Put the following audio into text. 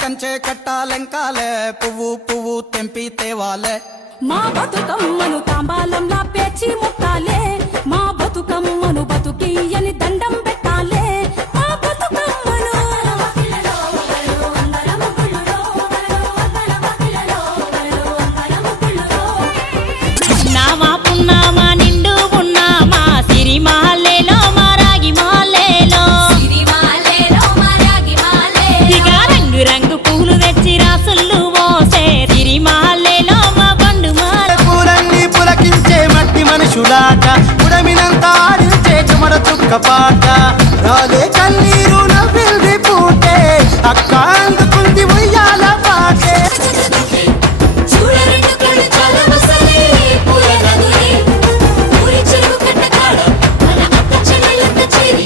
కంచె కట్టాలెంకాలే పువ్వు పువ్వు తెంపి తేవాలే మా బతుకమ్మను తాంబాలంలా పేచి ముట్టాలే మా బతుకమ్మను బతుకియని దండం పెట్టాలే మా బతుకమ్మను నామా పున్నామా నిండు ఉన్నామా సిరిమాలేలో మారాగి మాలేలో ఇక రంగు రంగు పూలు తెచ్చి రాసులు మోసే సిరిమాలేలో మా బండు పూలన్నీ పులకించే మట్టి మనుషులాట ఉడమినంత ఆడించే చెమర చుక్క పాట